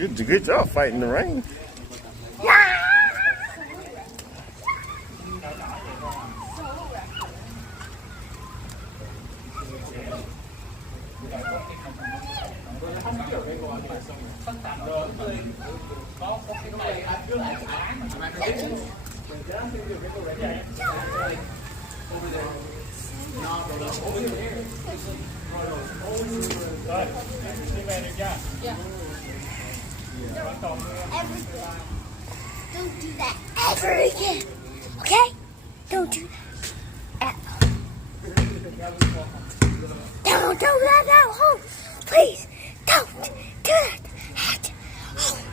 Good job fighting the rain. Don't do that ever again. Okay? Don't do that. Don't do that at home. Please, don't do that at home.